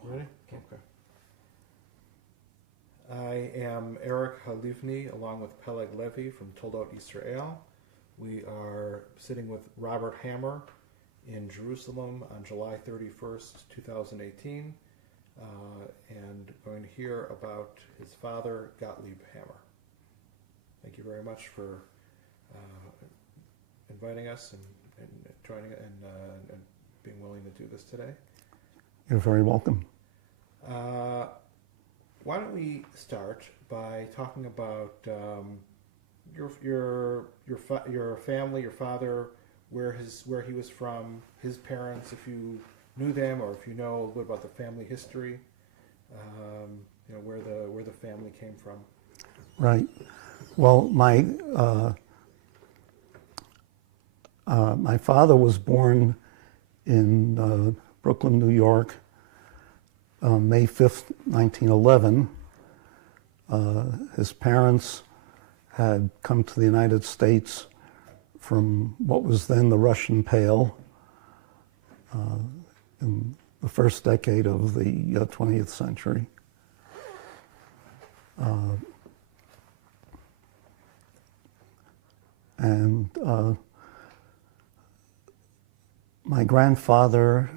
Ready? Okay. I am Halivni, along with Peleg Levy from Toldos, Israel. We are sitting with Robert Hammer in Jerusalem on July 31st, 2018, and going to hear about his father, Gottlieb Hammer. Thank you very much for inviting us and joining and being willing to do this today. You're very welcome. Why don't we start by talking about your family, your father, where he was from, his parents, if you knew them, or if you know a little bit about the family history, where the family came from. Right. Well, my father was born in Brooklyn, New York, May 5th, 1911. His parents had come to the United States from what was then the Russian Pale in the first decade of the 20th century. And my grandfather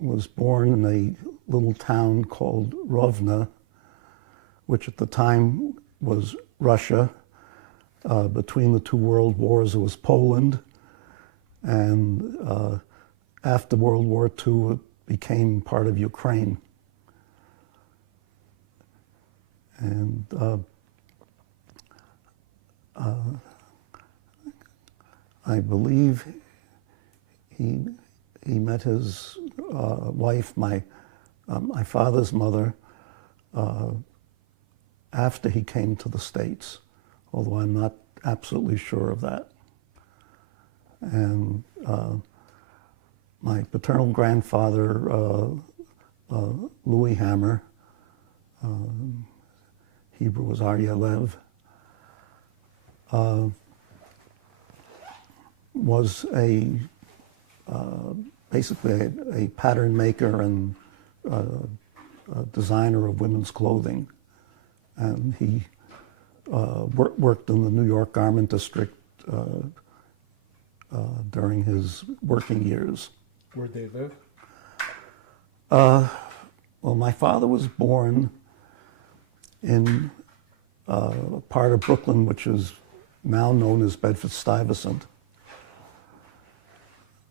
was born in a little town called Rovna, which at the time was Russia. Between the two world wars, it was Poland, and after World War II, it became part of Ukraine. And I believe he met his wife, my father's mother, after he came to the States, although I'm not absolutely sure of that. And my paternal grandfather, Dewey Hammer, Hebrew was Aryeh, was basically a pattern maker and a designer of women's clothing. And he worked in the New York garment district during his working years. Where'd they live? Well, my father was born in a part of Brooklyn which is now known as Bedford-Stuyvesant.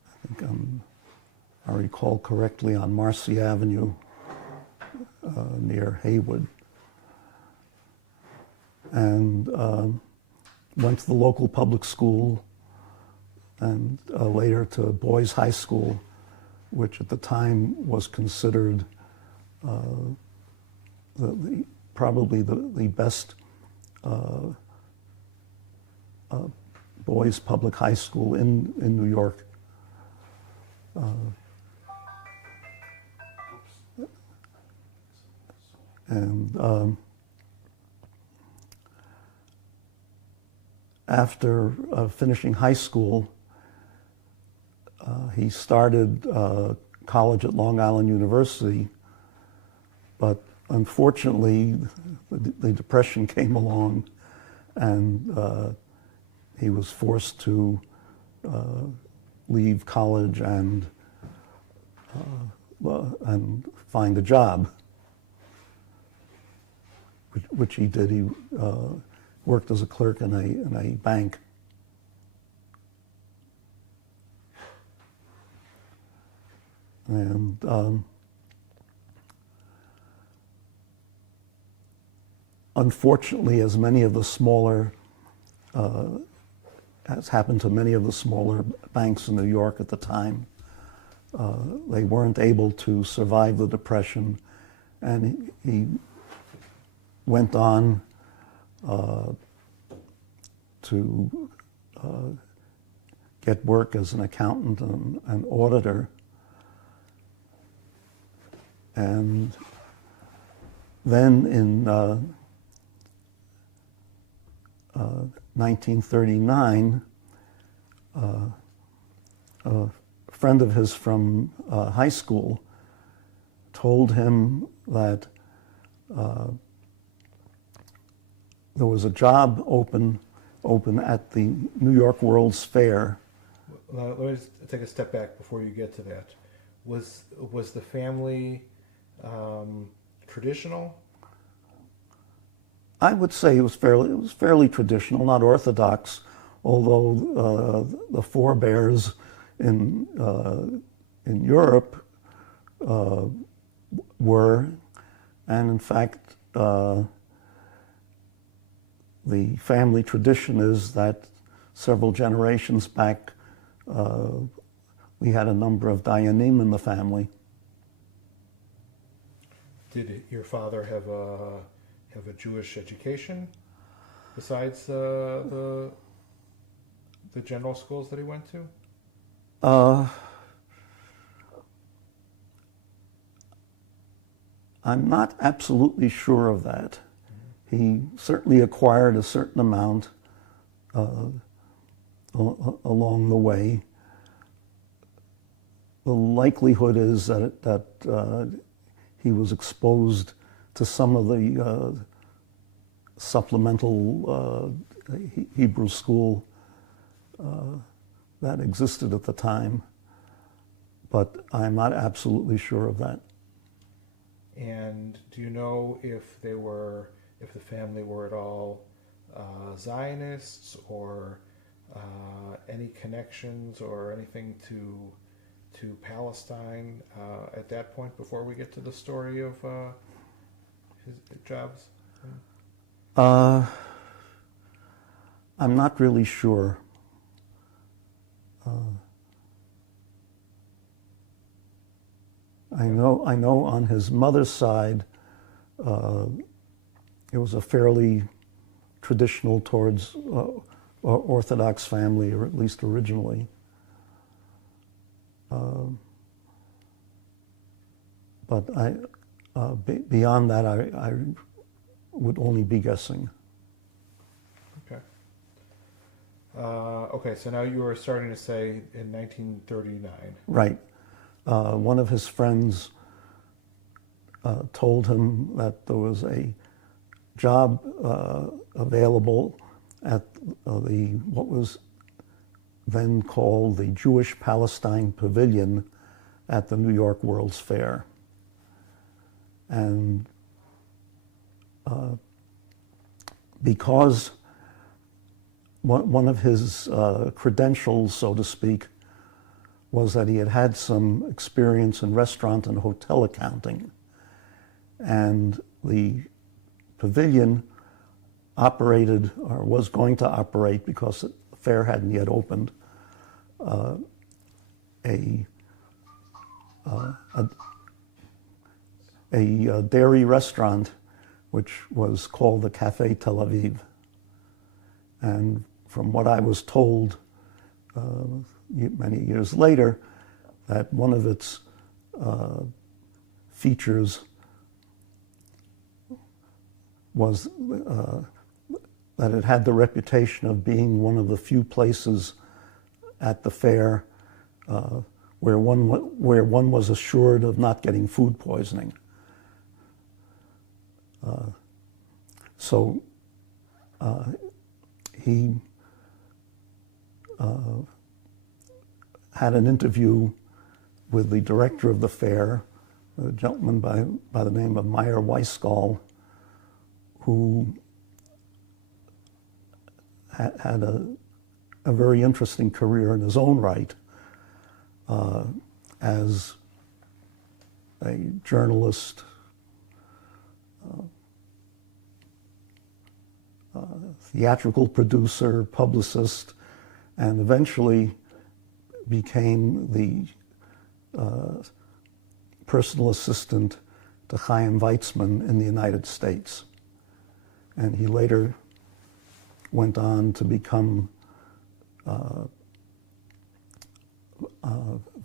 I think I recall correctly, on Marcy Avenue near Haywood. And went to the local public school and later to Boys High School, which at the time was considered probably the best boys' public high school in New York. And after finishing high school, he started college at Long Island University, but unfortunately the Depression came along and he was forced to leave college and find a job, which he did. He worked as a clerk in a bank. And unfortunately, as many of the smaller, as happened to many of the smaller banks in New York at the time, they weren't able to survive the Depression, and he went on to get work as an accountant and an auditor. And then in 1939, a friend of his from high school told him that there was a job open at the New York World's Fair. Let me just take a step back before you get to that. Was the family traditional? I would say it was fairly traditional, not orthodox, although the forebears in Europe were, and in fact, the family tradition is that several generations back, we had a number of Dayanim in the family. Did your father have a Jewish education besides the general schools that he went to? I'm not absolutely sure of that. He certainly acquired a certain amount along the way. The likelihood is that he was exposed to some of the supplemental Hebrew school that existed at the time, but I'm not absolutely sure of that. And do you know if the family were at all Zionists or any connections or anything to Palestine at that point before we get to the story of his jobs? I'm not really sure. I know on his mother's side, it was a fairly traditional towards Orthodox family, or at least originally. But beyond that, I would only be guessing. Okay. Okay, so now you were starting to say in 1939. Right. One of his friends told him that there was a job available at what was then called the Jewish Palestine Pavilion at the New York World's Fair. And because one of his credentials, so to speak, was that he had had some experience in restaurant and hotel accounting. And the pavilion operated, or was going to operate, because the fair hadn't yet opened, a dairy restaurant which was called the Cafe Tel Aviv. And from what I was told many years later, that one of its features was that it had the reputation of being one of the few places at the fair where one was assured of not getting food poisoning. So he had an interview with the director of the fair, a gentleman by the name of Meyer Weisgall, who had a very interesting career in his own right as a journalist, theatrical producer, publicist, and eventually became the personal assistant to Chaim Weizmann in the United States. And he later went on to become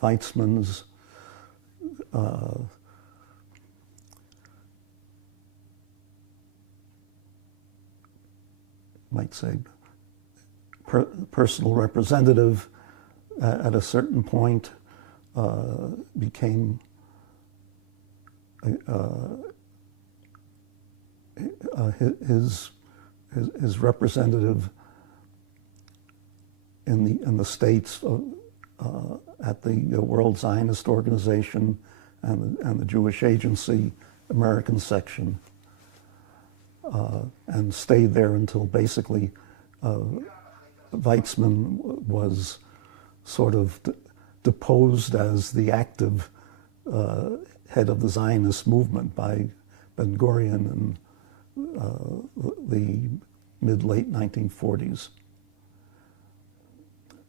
Weizmann's might say personal representative at a certain point, became his representative in the States at the World Zionist Organization and the Jewish Agency American section, and stayed there until basically Weizmann was sort of deposed as the active head of the Zionist movement by Ben-Gurion in the mid-late 1940s,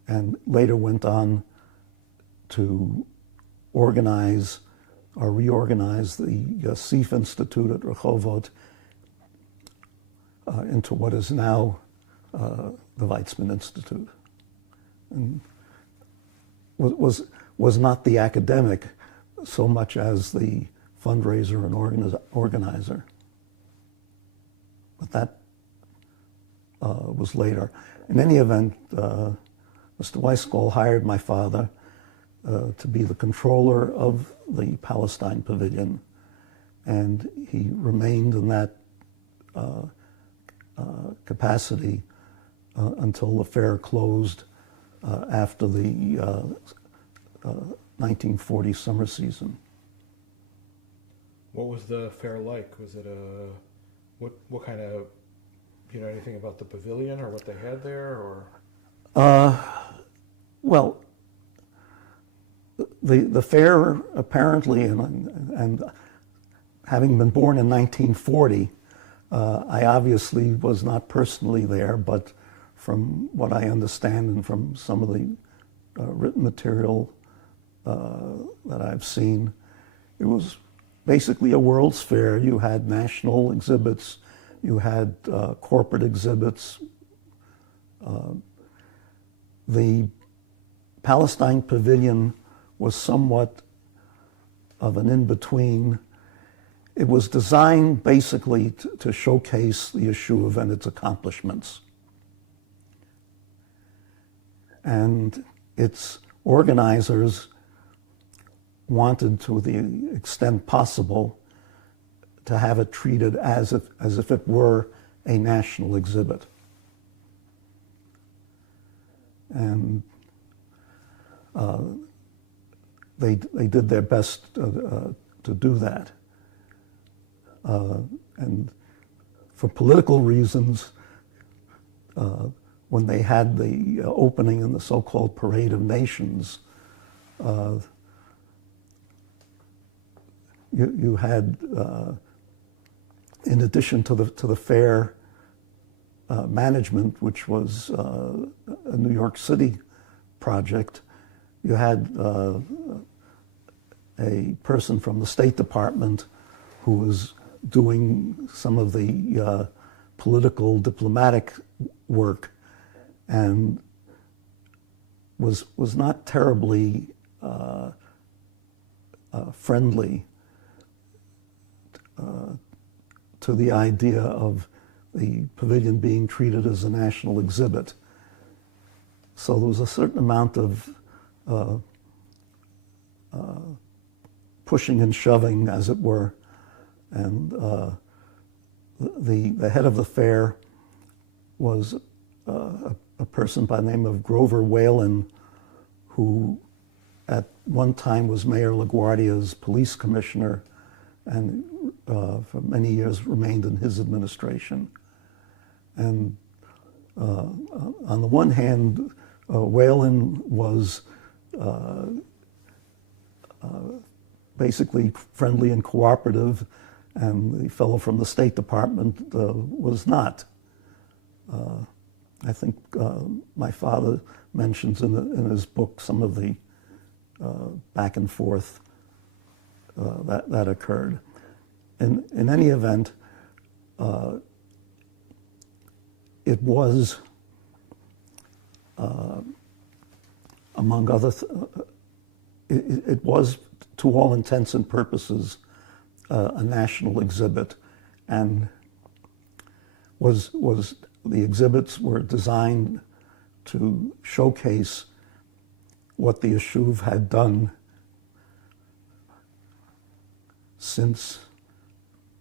and later went on to organize or reorganize the Sif Institute at Rehovot into what is now the Weizmann Institute, and was not the academic so much as the fundraiser and organizer. But that was later. In any event, Mr. Weisskopf hired my father to be the controller of the Palestine Pavilion, and he remained in that capacity until the fair closed after the 1940 summer season. What was the fair like? Was it what kind of, you know, anything about the pavilion or what they had there, or? Well, the fair apparently, and having been born in 1940, I obviously was not personally there, but from what I understand and from some of the written material that I've seen, it was basically a World's Fair. You had national exhibits, you had corporate exhibits. The Palestine Pavilion was somewhat of an in-between. It was designed basically to showcase the yeshuv and its accomplishments. And its organizers wanted, to the extent possible, to have it treated as if it were a national exhibit. And they did their best to do that. And for political reasons, when they had the opening in the so-called Parade of Nations, you had, in addition to the fair management, which was a New York City project, you had a person from the State Department who was doing some of the political diplomatic work, and was not terribly friendly to the idea of the pavilion being treated as a national exhibit. So there was a certain amount of pushing and shoving, as it were, and the head of the fair was a person by the name of Grover Whalen, who at one time was Mayor LaGuardia's police commissioner, and for many years remained in his administration. And on the one hand, Whalen was basically friendly and cooperative, and the fellow from the State Department was not. I think my father mentions in his book some of the back and forth that occurred. In any event, it was, among other, it was, to all intents and purposes, a national exhibit, and the exhibits were designed to showcase what the yeshuv had done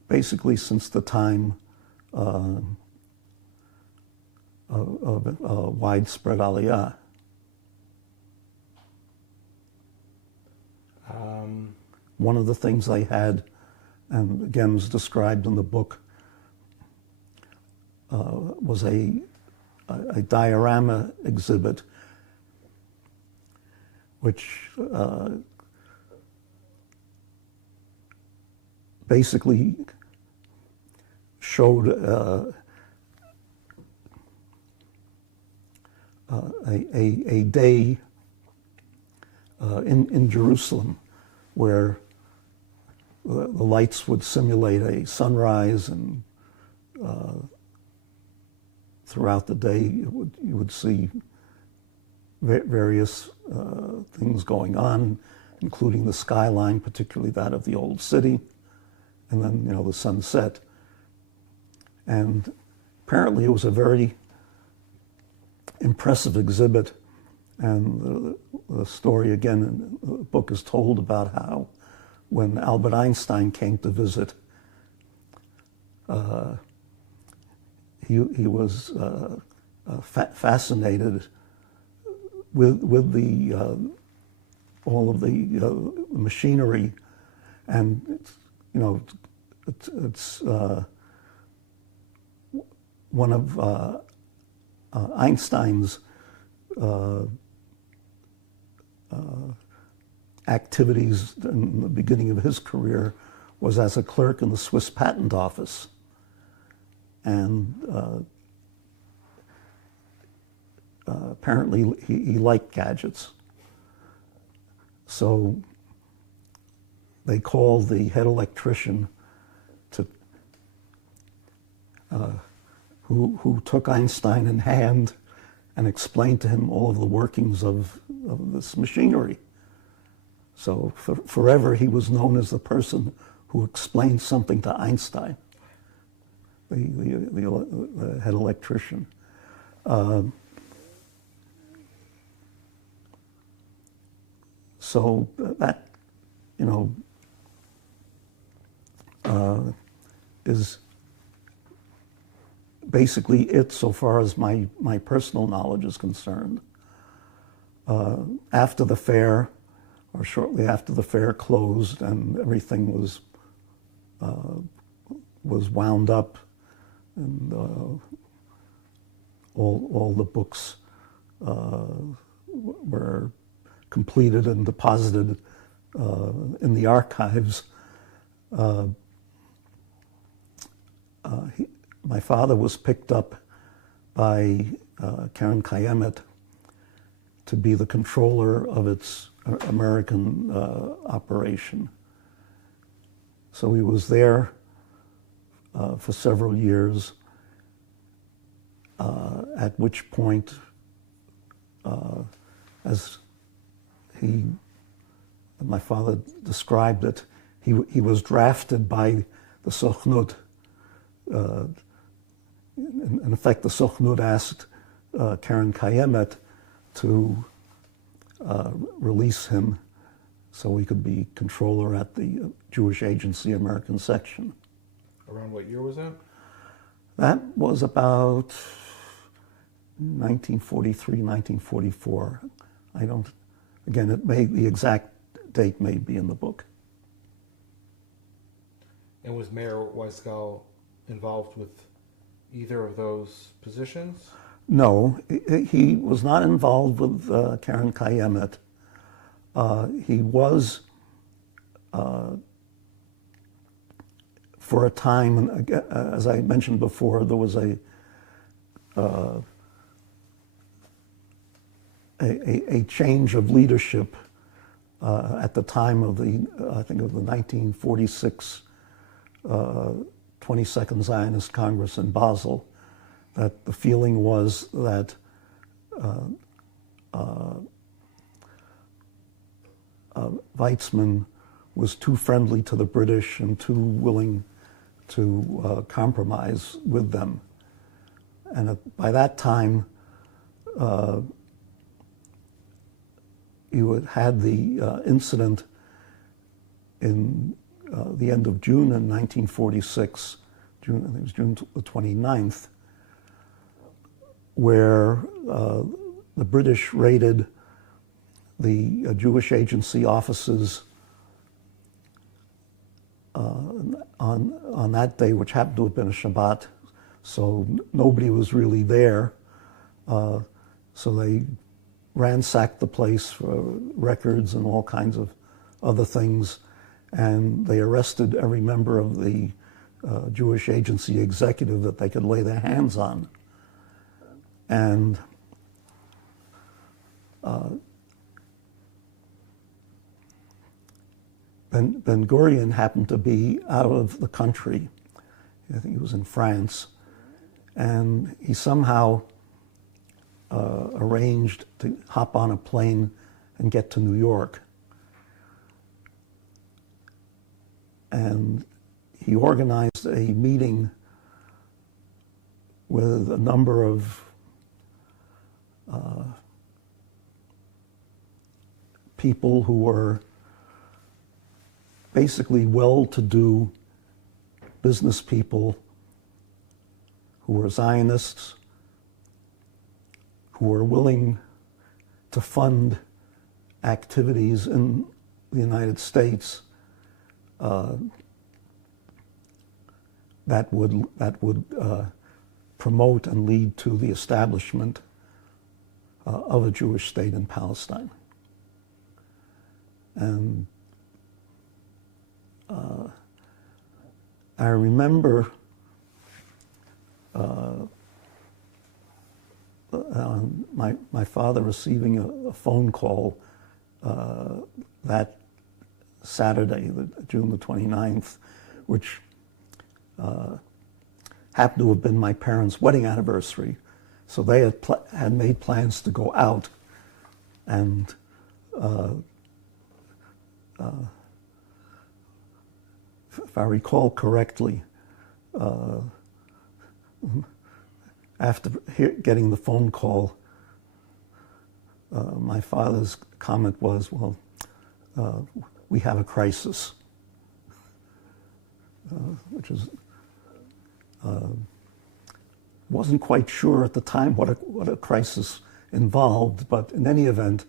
basically since the time of widespread Aliyah. One of the things I had, and again is described in the book, was a diorama exhibit which basically showed a day in Jerusalem where the lights would simulate a sunrise, and throughout the day you would see various things going on, including the skyline, particularly that of the old city, and then the sunset. And apparently it was a very impressive exhibit, and the story again in the book is told about how when Albert Einstein came to visit, he was fascinated with the all of the machinery, and it's one of Einstein's activities in the beginning of his career was as a clerk in the Swiss Patent Office. And apparently he liked gadgets. So they called the head electrician to who took Einstein in hand and explained to him all of the workings of this machinery. So forever he was known as the person who explained something to Einstein, the head electrician. So that, is basically it so far as my personal knowledge is concerned. After the fair, or shortly after the fair closed and everything was wound up, and all the books were completed and deposited in the archives. My father was picked up by Karen Kayemet to be the controller of its American operation. So he was there for several years, at which point, as my father described it, he was drafted by the Sochnut. In effect, the Sochnut asked Karen Kayemet to release him so he could be controller at the Jewish Agency American section. Around what year was that? That was about 1943, 1944. The exact date may be in the book. And was Mayor Weisgall involved with either of those positions? No, he was not involved with Karen Kayemet. He was, for a time, and as I mentioned before, there was a change of leadership at the time of the 1946 22nd Zionist Congress in Basel, that the feeling was that Weizmann was too friendly to the British and too willing to compromise with them. And by that time, you had the incident in the end of June in 1946, I think it was June the 29th, where the British raided the Jewish agency offices on that day, which happened to have been a Shabbat, so nobody was really there. So they ransacked the place for records and all kinds of other things, and they arrested every member of the Jewish agency executive that they could lay their hands on. And Ben-Gurion happened to be out of the country. I think he was in France. And he somehow arranged to hop on a plane and get to New York. And he organized a meeting with a number of people who were basically well-to-do business people who were Zionists, who were willing to fund activities in the United States that would promote and lead to the establishment of a Jewish state in Palestine. And I remember my father receiving a phone call that Saturday, June the 29th, which happened to have been my parents' wedding anniversary. So they had made plans to go out and if I recall correctly, after getting the phone call, my father's comment was, well, we have a crisis, which is, wasn't quite sure at the time what a crisis involved, but in any event,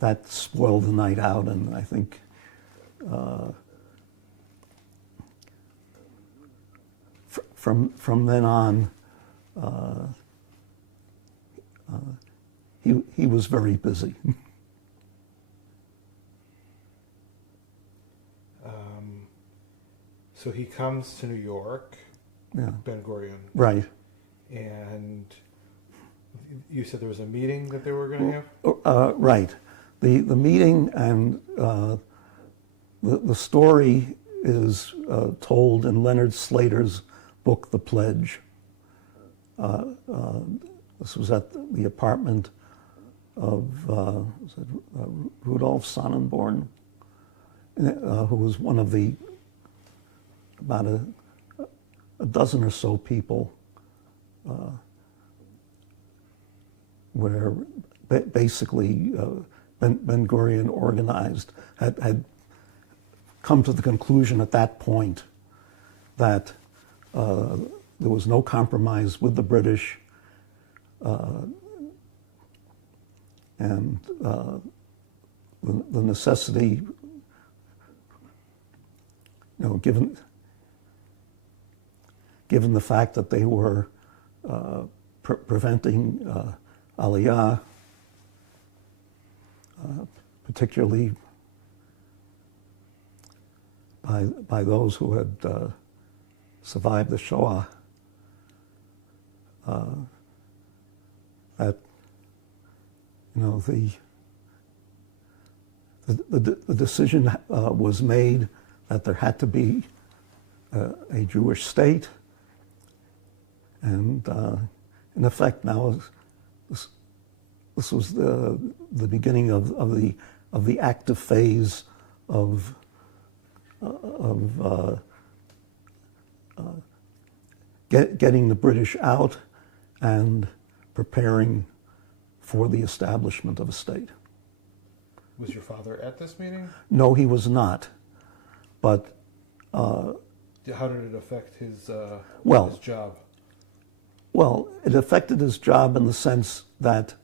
that spoiled the night out, and I think from then on, he was very busy. So he comes to New York, Yeah. Ben-Gurion. Right. And you said there was a meeting that they were going to have? Right. The meeting and the story is told in Leonard Slater's book, The Pledge. This was at the apartment of Rudolf Sonnenborn, who was one of the about a dozen or so people where basically Ben-Gurion organized, had come to the conclusion at that point that there was no compromise with the British, and the necessity, given the fact that they were preventing Aryeh, particularly by those who had survived the Shoah, that the decision was made that there had to be a Jewish state, and in effect now this was the beginning of the active phase of getting the British out and preparing for the establishment of a state. Was your father at this meeting? No, he was not. But How did it affect his Well- his job? well, it affected his job in the sense that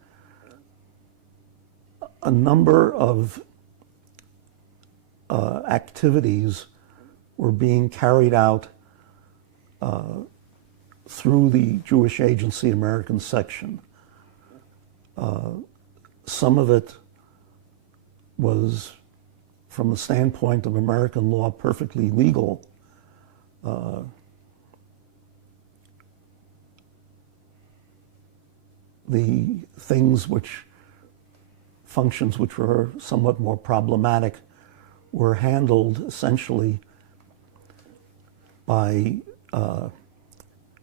a number of activities were being carried out through the Jewish Agency American section. Some of it was, from the standpoint of American law, perfectly legal. The functions which were somewhat more problematic were handled essentially by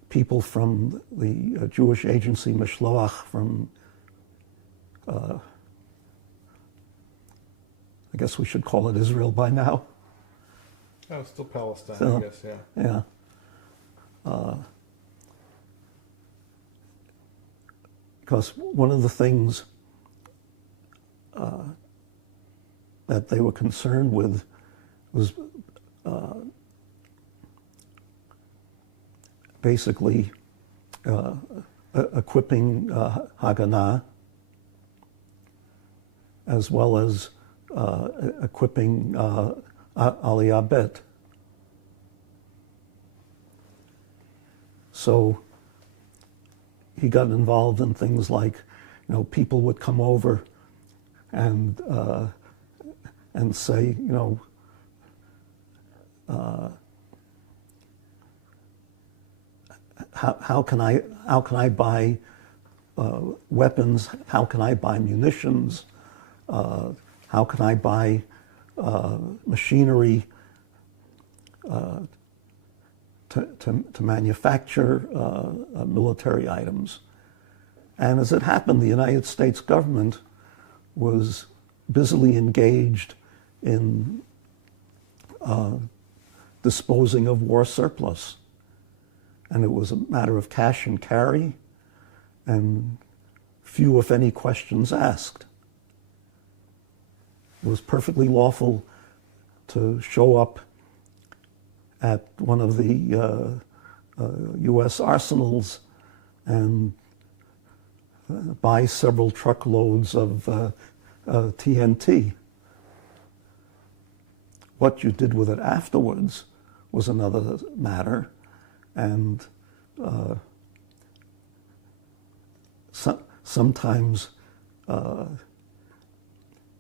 people from the Jewish Agency Mishloach from, I guess we should call it Israel by now. Oh, still Palestine, So- I guess, yeah. Yeah. Because one of the things that they were concerned with was basically equipping Haganah as well as equipping Aliyah Bet. So he got involved in things like, people would come over and say, how can I buy weapons? How can I buy munitions? How can I buy machinery to manufacture military items? And as it happened, the United States government was busily engaged in disposing of war surplus. And it was a matter of cash and carry, and few, if any, questions asked. It was perfectly lawful to show up at one of the U.S. arsenals and buy several truckloads of TNT. What you did with it afterwards was another matter, and sometimes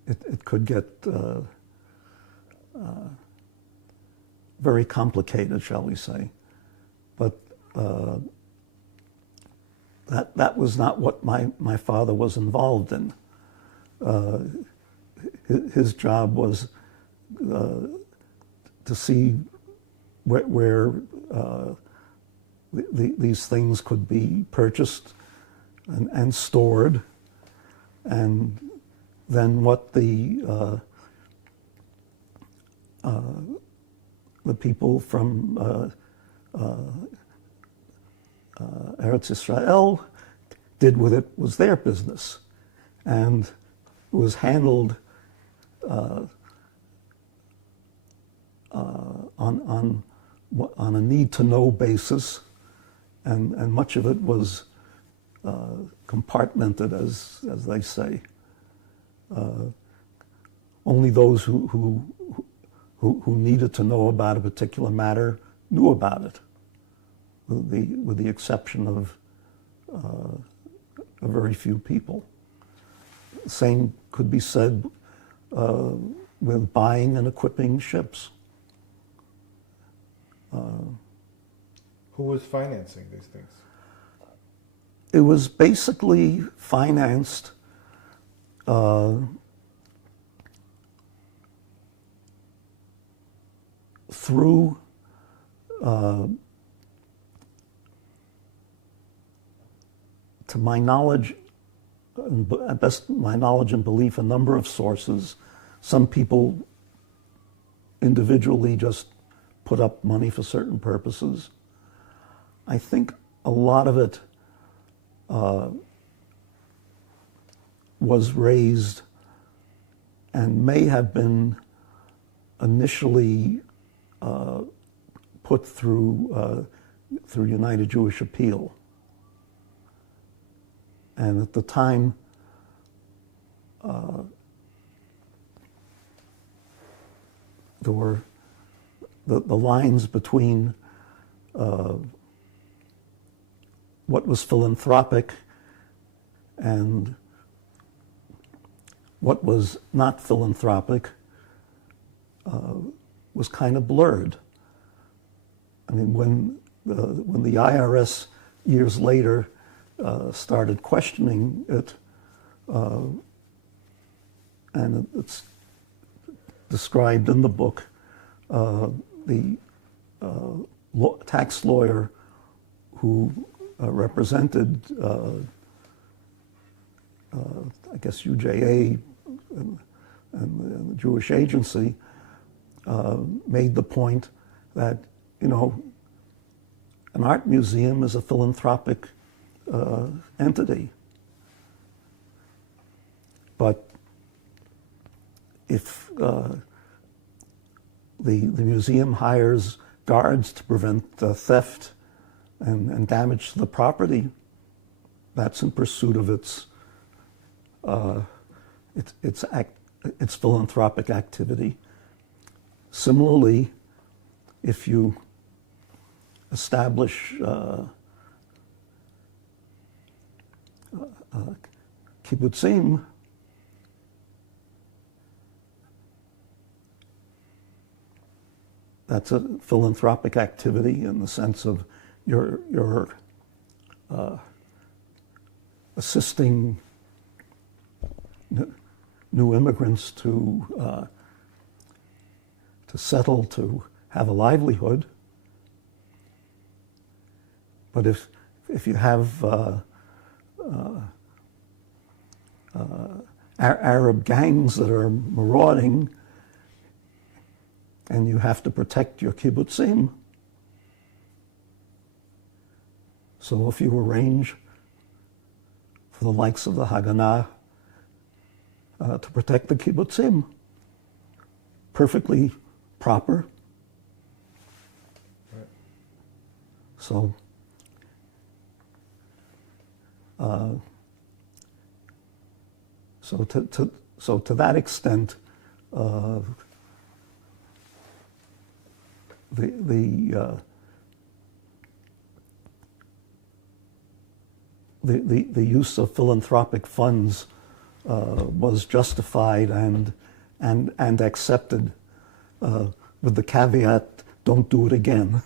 it could get very complicated, shall we say. But that was not what my father was involved in. His job was to see where these things could be purchased and stored, and then what the people from Eretz Israel did with it was their business, and it was handled on a need-to-know basis, and much of it was compartmented, as they say. Only those who needed to know about a particular matter knew about it, with the exception of a very few people. The same could be said with buying and equipping ships. Who was financing these things? It was basically financed through to my knowledge, at best my knowledge and belief, a number of sources. Some people individually just put up money for certain purposes. I think a lot of it was raised and may have been initially put through United Jewish Appeal. And at the time, there were the lines between what was philanthropic and what was not philanthropic was kind of blurred. I mean, when the IRS years later started questioning it, and it's described in the book, the tax lawyer who represented, I guess, UJA and the Jewish Agency, made the point that, you know, an art museum is a philanthropic entity. But if the museum hires guards to prevent theft and damage to the property, that's in pursuit of its philanthropic activity. Similarly, if you establish kibbutzim, that's a philanthropic activity in the sense of you're assisting new immigrants to settle, to have a livelihood. But if you have Arab gangs that are marauding, and you have to protect your kibbutzim, so if you arrange for the likes of the Haganah to protect the kibbutzim, perfectly proper. Right. So to that extent, the use of philanthropic funds was justified and accepted, with the caveat, don't do it again.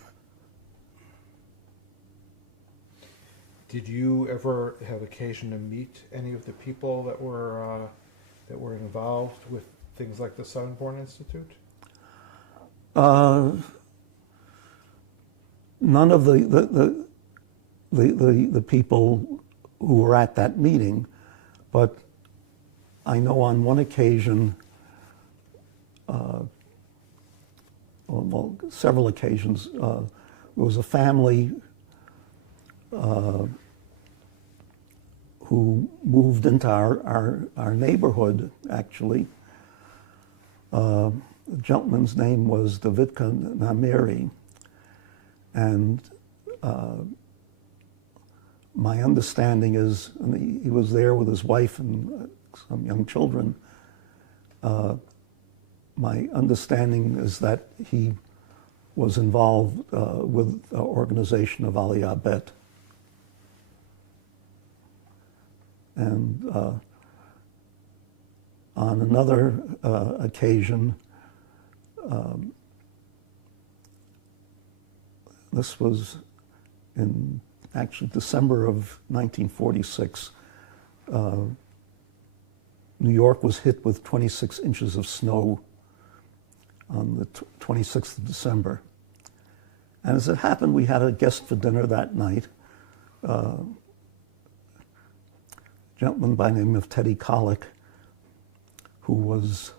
Did you ever have occasion to meet any of the people that were involved with things like the Sonnenborn Institute? None of the people who were at that meeting, but I know on one occasion, well, several occasions, there was a family who moved into our neighborhood, actually. The gentleman's name was Davidka Namiri, and my understanding is, and he was there with his wife and some young children. My understanding is that he was involved with the organization of Aliyah Bet. And on another occasion, this was in actually December of 1946, New York was hit with 26 inches of snow on the 26th of December. And as it happened, we had a guest for dinner that night, a gentleman by the name of Teddy Kollick, who was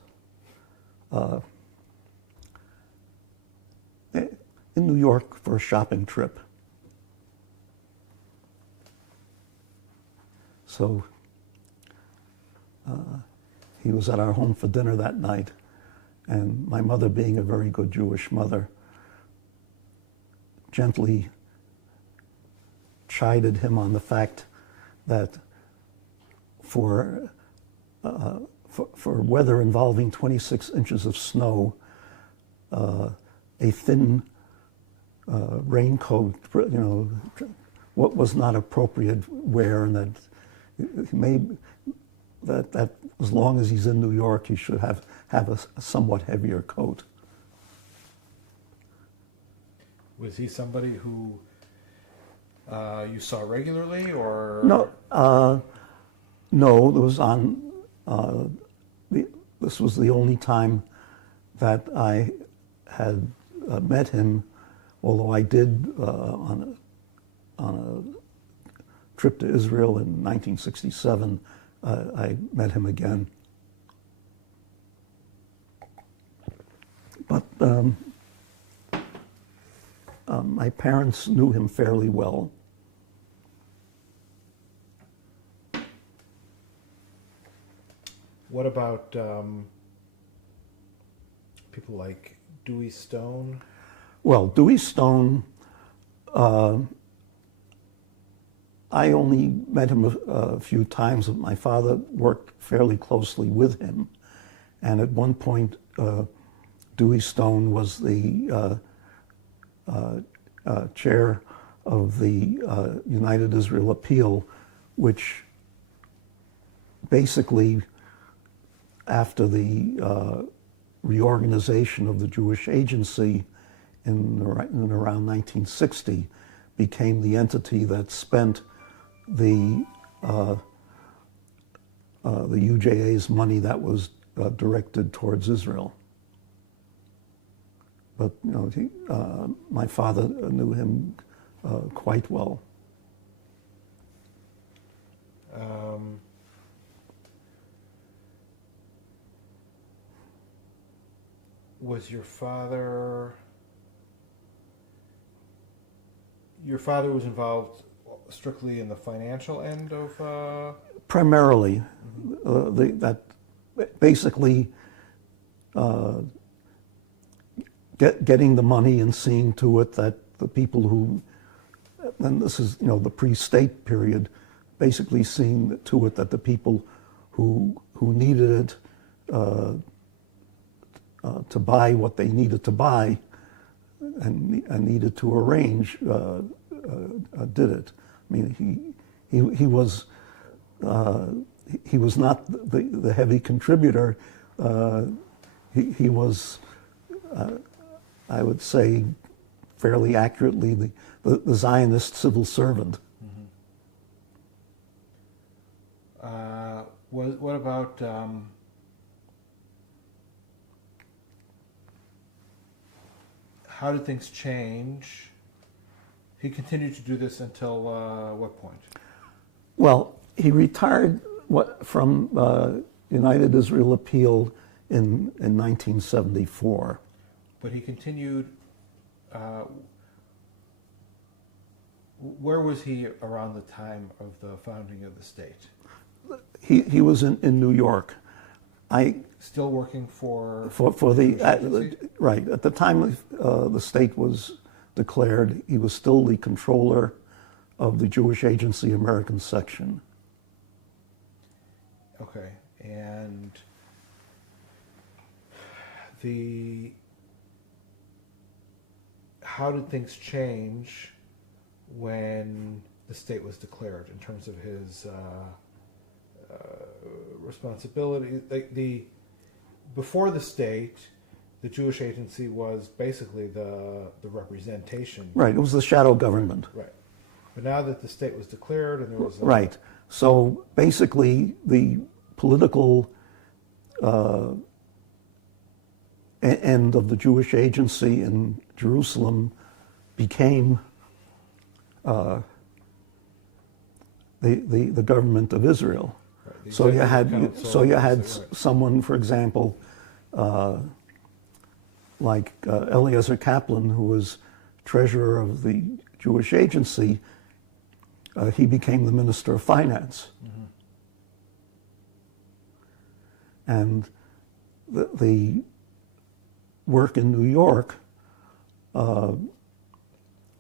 in New York for a shopping trip. So he was at our home for dinner that night, and my mother, being a very good Jewish mother, gently chided him on the fact that for weather involving 26 inches of snow, a thin raincoat, what was not appropriate wear, and that as long as he's in New York, he should have a somewhat heavier coat. Was he somebody who you saw regularly, or no? No, it was on. This was the only time that I had met him, although I did on a trip to Israel in 1967. I met him again, but my parents knew him fairly well. What about people like Dewey Stone? Well, Dewey Stone, I only met him a few times, but my father worked fairly closely with him. And at one point, Dewey Stone was the chair of the United Israel Appeal, which basically, after the reorganization of the Jewish Agency in around 1960, became the entity that spent the UJA's money that was directed towards Israel. But my father knew him quite well. Was your father? Your father was involved strictly in the financial end of. Primarily, that basically getting the money and seeing to it that the people who, and this is the pre-state period, basically seeing to it that the people who needed it to buy what they needed to buy and needed to arrange did it. I mean, he was not the heavy contributor. He was, I would say, fairly accurately the Zionist civil servant. What about how did things change? He continued to do this until what point? Well, he retired from United Israel Appeal in 1974. But he continued. Where was he around the time of the founding of the state? He was in New York. Still working for the right at the time the state was declared. He was still the controller of the Jewish Agency American section. Okay, and how did things change when the state was declared in terms of his responsibility? Before the state, the Jewish Agency was basically the representation. Right, it was the shadow government. Right, but now that the state was declared and there was right, so basically the political end of the Jewish Agency in Jerusalem became the government of Israel. Right. So you had someone, for example, like Eliezer Kaplan, who was treasurer of the Jewish Agency. He became the Minister of Finance. And the work in New York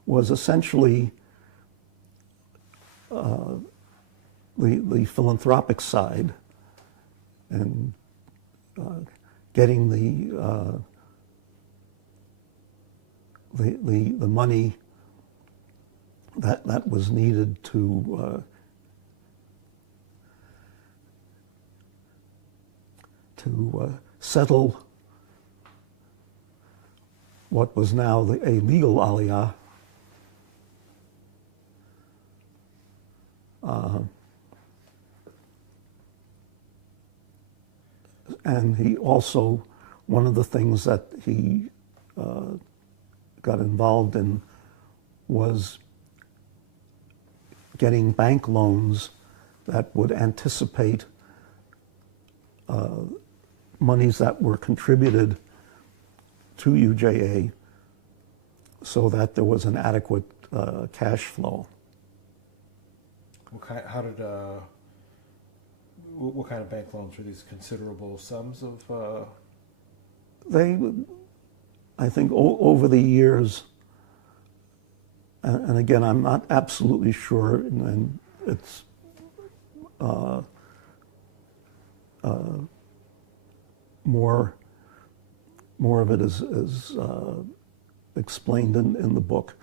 was essentially the philanthropic side, and getting the money that was needed to settle what was now a legal Aliyah. And he also, one of the things that he got involved in was getting bank loans that would anticipate monies that were contributed to UJA so that there was an adequate cash flow. What kind of bank loans were these? Considerable sums of? They, I think, over the years, and again, I'm not absolutely sure, and it's more of it is explained in the book,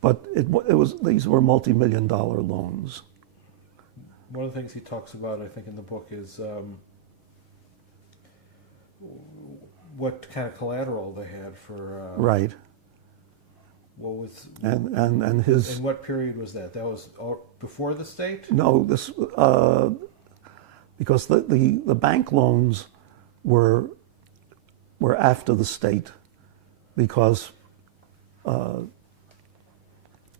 but these were multi-million-dollar loans. One of the things he talks about, I think, in the book is what kind of collateral they had for. Right. What was and his. And what period was that? That was before the state? No, this because the bank loans were after the state, because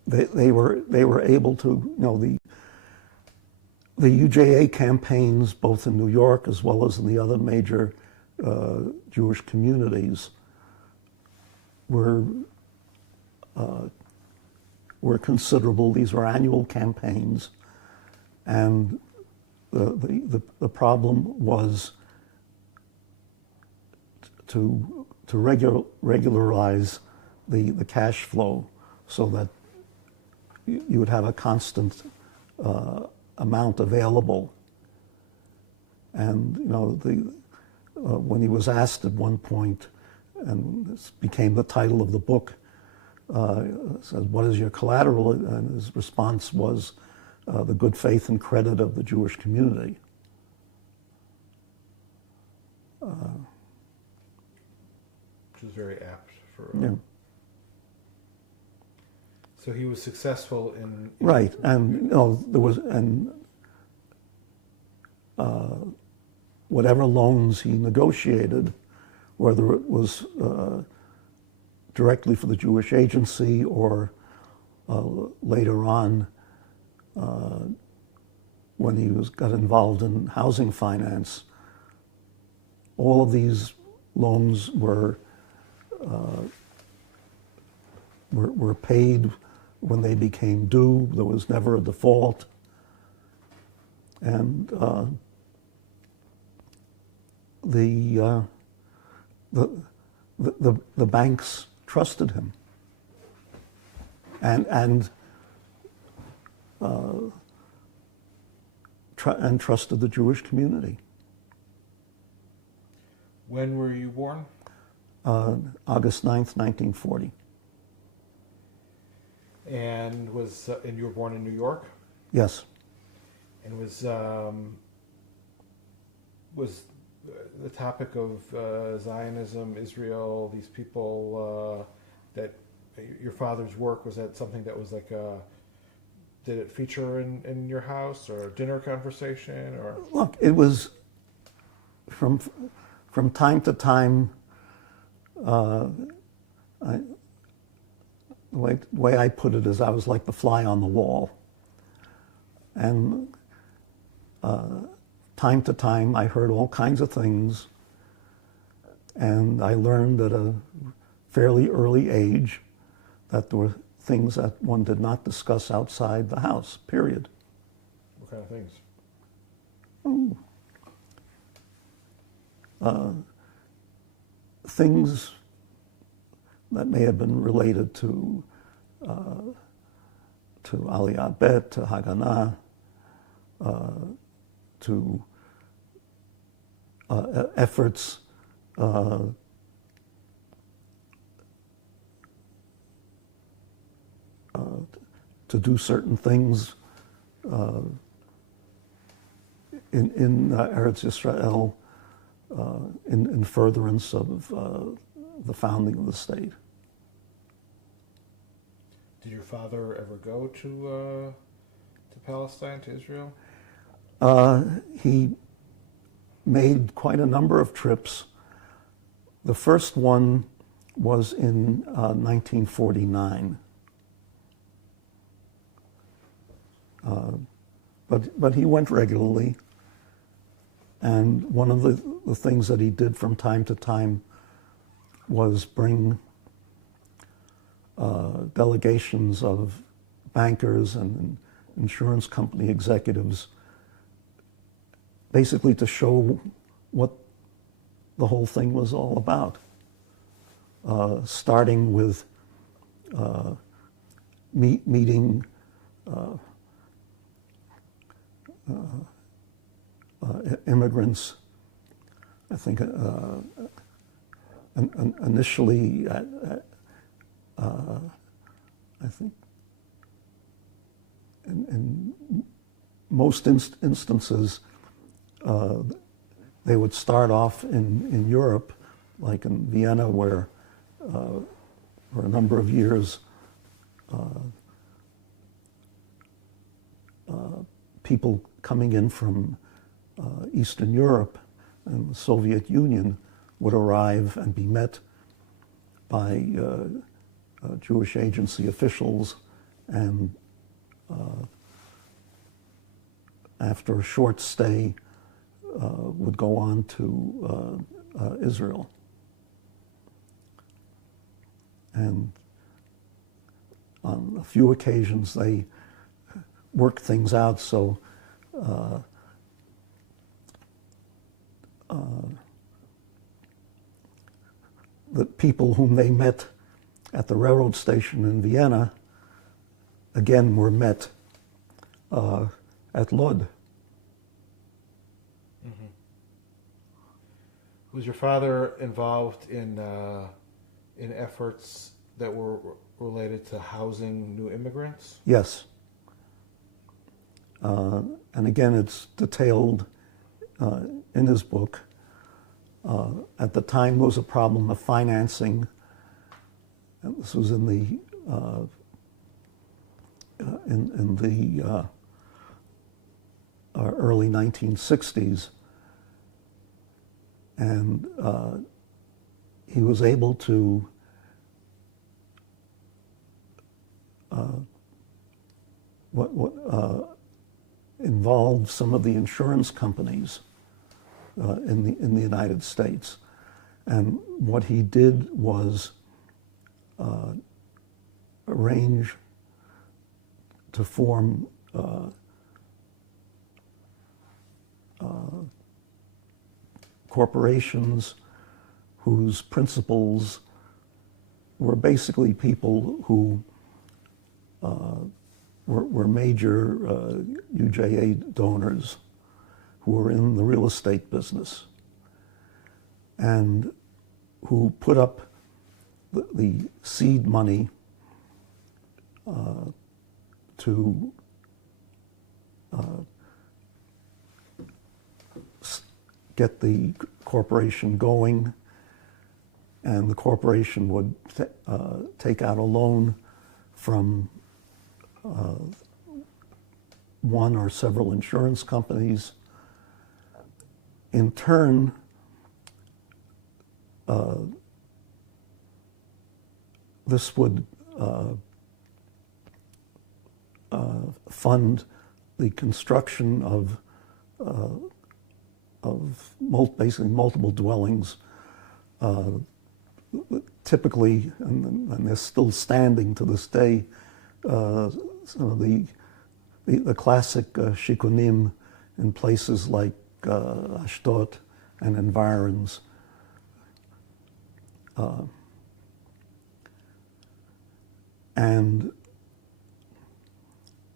they were able to, the UJA campaigns, both in New York as well as in the other major Jewish communities, were considerable. These were annual campaigns, and the problem was to regularize the cash flow so that you would have a constant amount available. And when he was asked at one point, and this became the title of the book, said, "What is your collateral?" And his response was, "The good faith and credit of the Jewish community." Which is very apt for. Yeah. So he was successful in right, and there was, and whatever loans he negotiated, whether it was directly for the Jewish Agency or later on when he got involved in housing finance, all of these loans were paid when they became due. There was never a default, and the banks trusted him, and trusted the Jewish community. When were you born? August 9th, 1940. And and you were born in New York? Yes. And was the topic of Zionism, Israel, these people that your father's work, was that something that was like did it feature in your house, or a dinner conversation, or? Look, it was from time to time. The way I put it is, I was like the fly on the wall, and time to time I heard all kinds of things, and I learned at a fairly early age that there were things that one did not discuss outside the house, period. What kind of things? things that may have been related to Aliyah Bet, to Haganah, to efforts to do certain things in Eretz Israel in furtherance of the founding of the state. Did your father ever go to Palestine, to Israel? He made quite a number of trips. The first one was in 1949. But he went regularly, and one of the things that he did from time to time was bring delegations of bankers and insurance company executives, basically to show what the whole thing was all about, starting with meeting immigrants. I think initially, I think in most instances, they would start off in Europe, like in Vienna, where for a number of years people coming in from Eastern Europe and the Soviet Union would arrive and be met by Jewish agency officials, and after a short stay would go on to Israel. And on a few occasions they worked things out so the people whom they met at the railroad station in Vienna again were met at Lod. Mm-hmm. Was your father involved in efforts that were related to housing new immigrants? Yes. And again, it's detailed in his book. At the time, there was a problem of financing. And this was in the early 1960s, and he was able to involve some of the insurance companies in the United States, and what he did was arrange to form corporations whose principals were basically people who were major UJA donors who were in the real estate business and who put up the seed money to get the corporation going, and the corporation would take out a loan from one or several insurance companies. In turn, this would fund the construction of basically multiple dwellings, typically, and they're still standing to this day, some of the classic shikunim in places like Ashdod and environs. And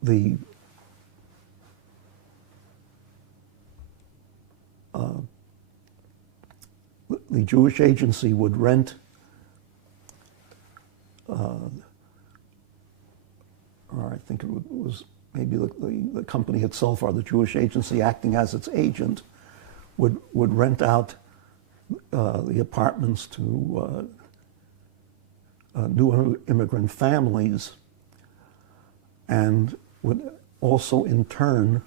the Jewish agency would rent, or I think it was maybe the company itself or the Jewish agency acting as its agent would rent out the apartments to new immigrant families, and would also in turn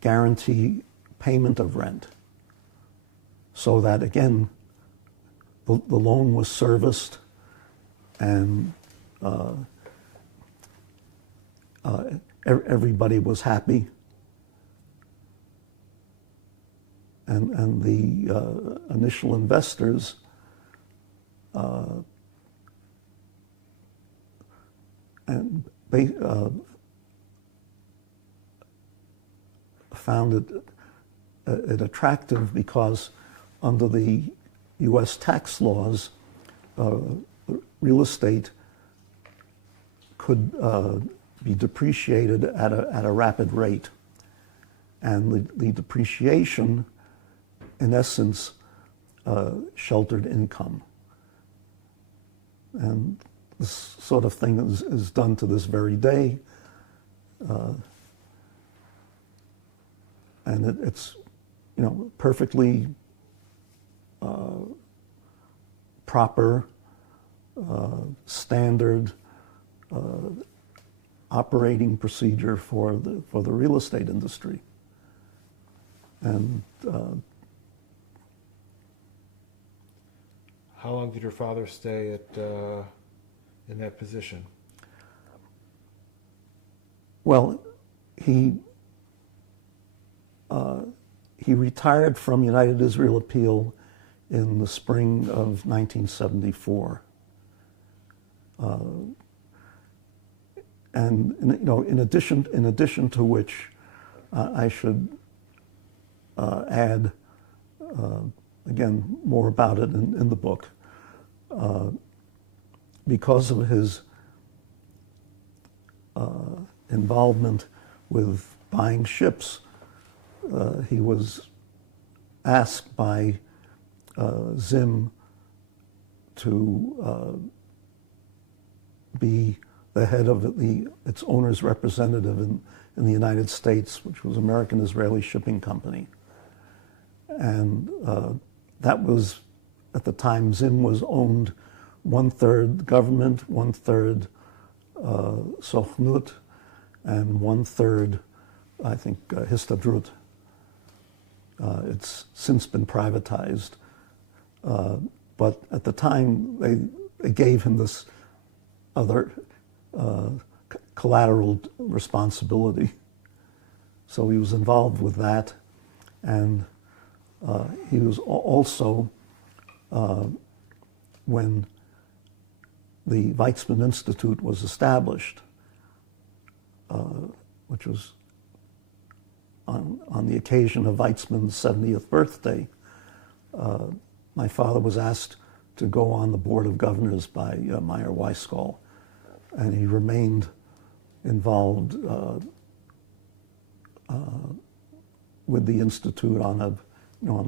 guarantee payment of rent, so that again the loan was serviced and everybody was happy, and the initial investors found it attractive because under the U.S. tax laws, real estate could be depreciated at a rapid rate, and the depreciation, in essence, sheltered income. And this sort of thing is done to this very day, and it's perfectly proper, standard operating procedure for the real estate industry. And how long did your father stay in that position? Well, he retired from United Israel Appeal in the spring of 1974. And in addition to which, I should add again more about it in the book. Because of his involvement with buying ships, he was asked by Zim to be the head of its owner's representative in the United States, which was American Israeli Shipping Company. And that was, at the time, Zim was owned 1/3 government, 1/3 Sochnut, and 1/3, I think, Histadrut. It's since been privatized. But at the time, they gave him this other collateral responsibility. So he was involved with that. And he was also, when the Weizmann Institute was established, which was on the occasion of Weizmann's 70th birthday, my father was asked to go on the board of governors by Meyer Weiskall, and he remained involved with the Institute on a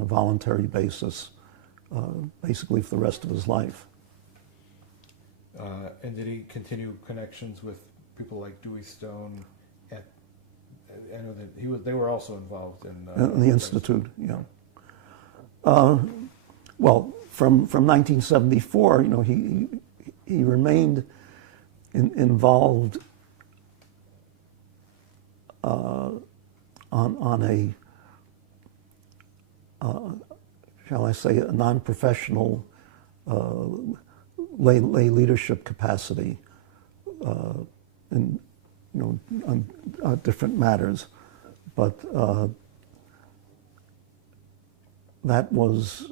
voluntary basis, basically for the rest of his life. And did he continue connections with people like Dewey Stone? I know that they were also involved in the Institute. Yeah. Well, from 1974, he remained involved on a shall I say, a non-professional lay leadership capacity in on different matters, but that was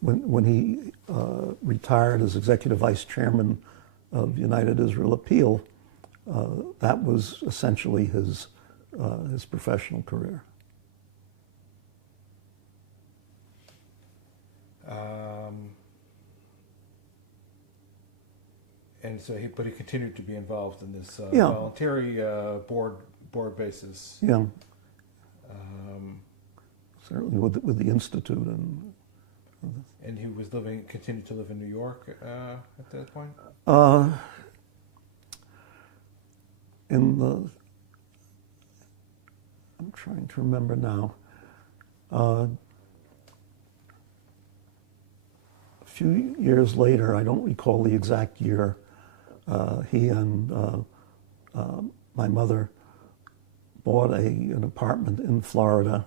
when he retired as executive vice chairman of United Israel Appeal, that was essentially his professional career. And so but he continued to be involved in this Yeah. voluntary board basis. Yeah. Certainly with the Institute And he was continued to live in New York at that point? I'm trying to remember now. A few years later, I don't recall the exact year, he and my mother bought an apartment in Florida,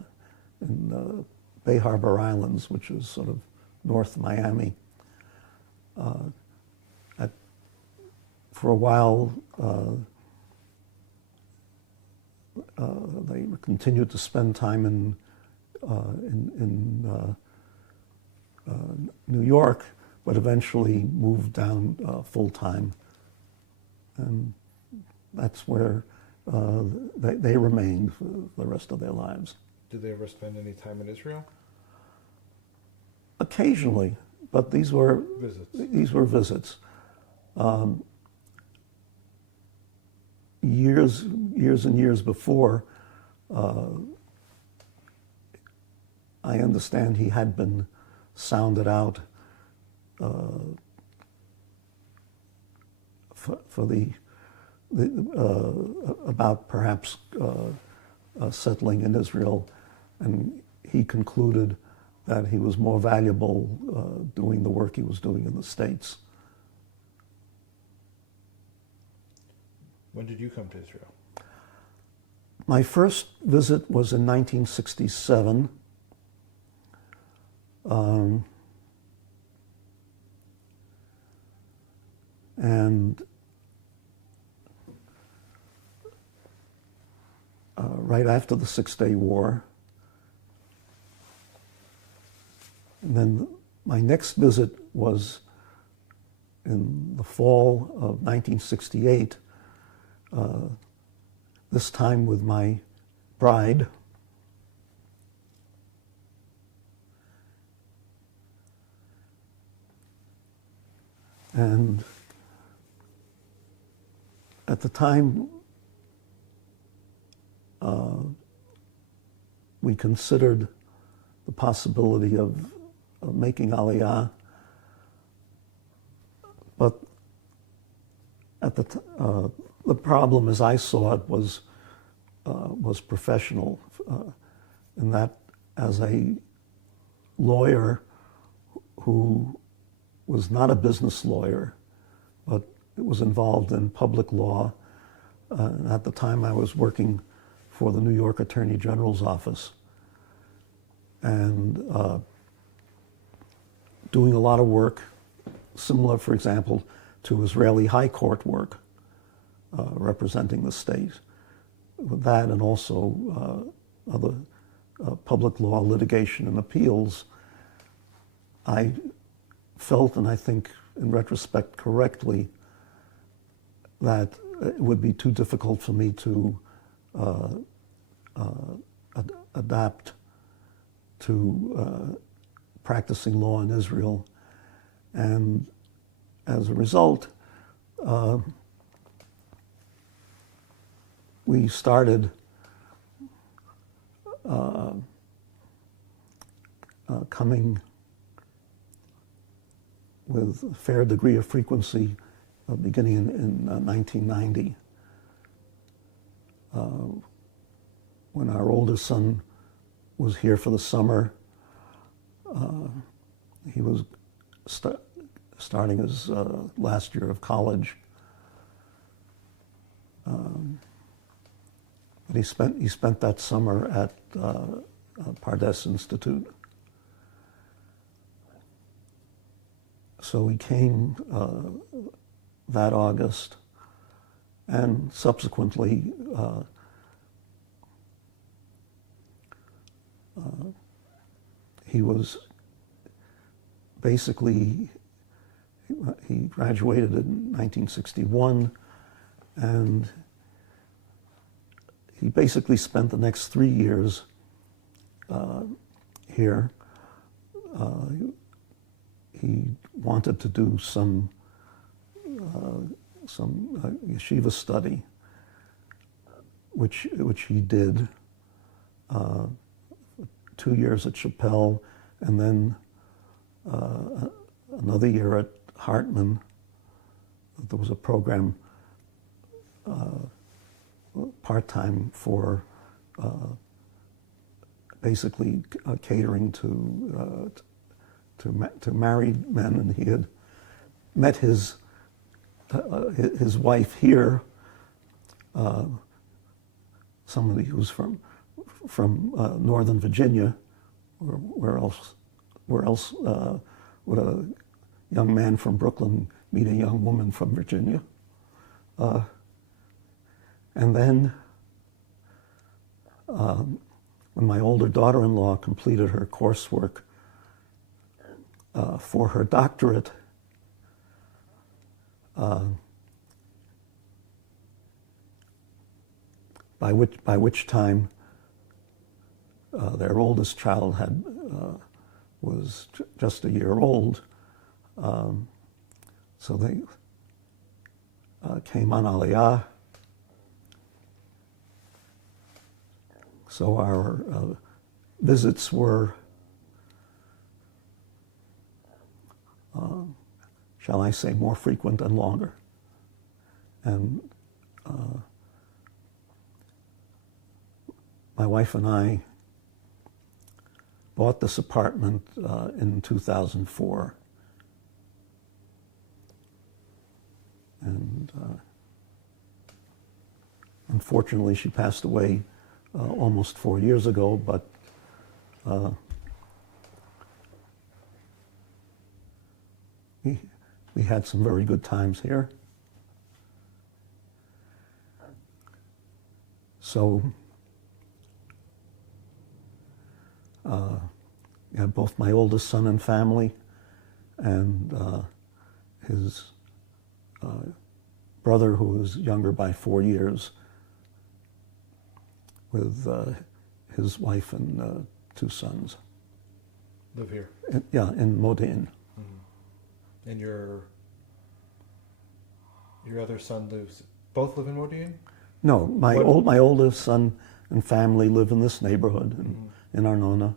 in Bay Harbor Islands, which is sort of North Miami. For a while, they continued to spend time in New York, but eventually moved down full time, and that's where they remained for the rest of their lives. Did they ever spend any time in Israel? Occasionally, but these were Visits. visits. Years and years before, I understand he had been sounded out for the about perhaps settling in Israel, and he concluded that he was more valuable doing the work he was doing in the States. When did you come to Israel? My first visit was in 1967. And right after the Six-Day War. And then my next visit was in the fall of 1968, this time with my bride. And at the time, we considered the possibility of making Aliyah, but at the problem, as I saw it, was professional, in that as a lawyer who was not a business lawyer, but was involved in public law. And at the time, I was working for the New York Attorney General's office, and doing a lot of work similar, for example, to Israeli High Court work, representing the state. With that, and also other public law litigation and appeals, I felt, and I think in retrospect correctly, that it would be too difficult for me to adapt to practicing law in Israel. And as a result, we started coming with a fair degree of frequency beginning in 1990, when our oldest son was here for the summer. He was starting his last year of college. But he spent that summer at Pardes Institute. So he came that August, and subsequently he was basically, he graduated in 1961, and he basically spent the next 3 years here. He wanted to do some some yeshiva study, which he did 2 years at Chappell, and then another year at Hartman. There was a program part-time for basically catering to married men, and he had met his wife here, somebody who's from Northern Virginia. Where else would a young man from Brooklyn meet a young woman from Virginia? And then when my older daughter-in-law completed her coursework for her doctorate, by which time their oldest child was just a year old, so they came on Aliyah. So our visits were, shall I say, more frequent and longer. And my wife and I bought this apartment in 2004. And unfortunately, she passed away almost 4 years ago, but we had some very good times here. So yeah, both my oldest son and family, and his brother, who was younger by 4 years, with his wife and 2 sons. Live here? Yeah, in Modin. Mm-hmm. And your other son both live in Modin? No, my oldest son and family live in this neighborhood in Arnona,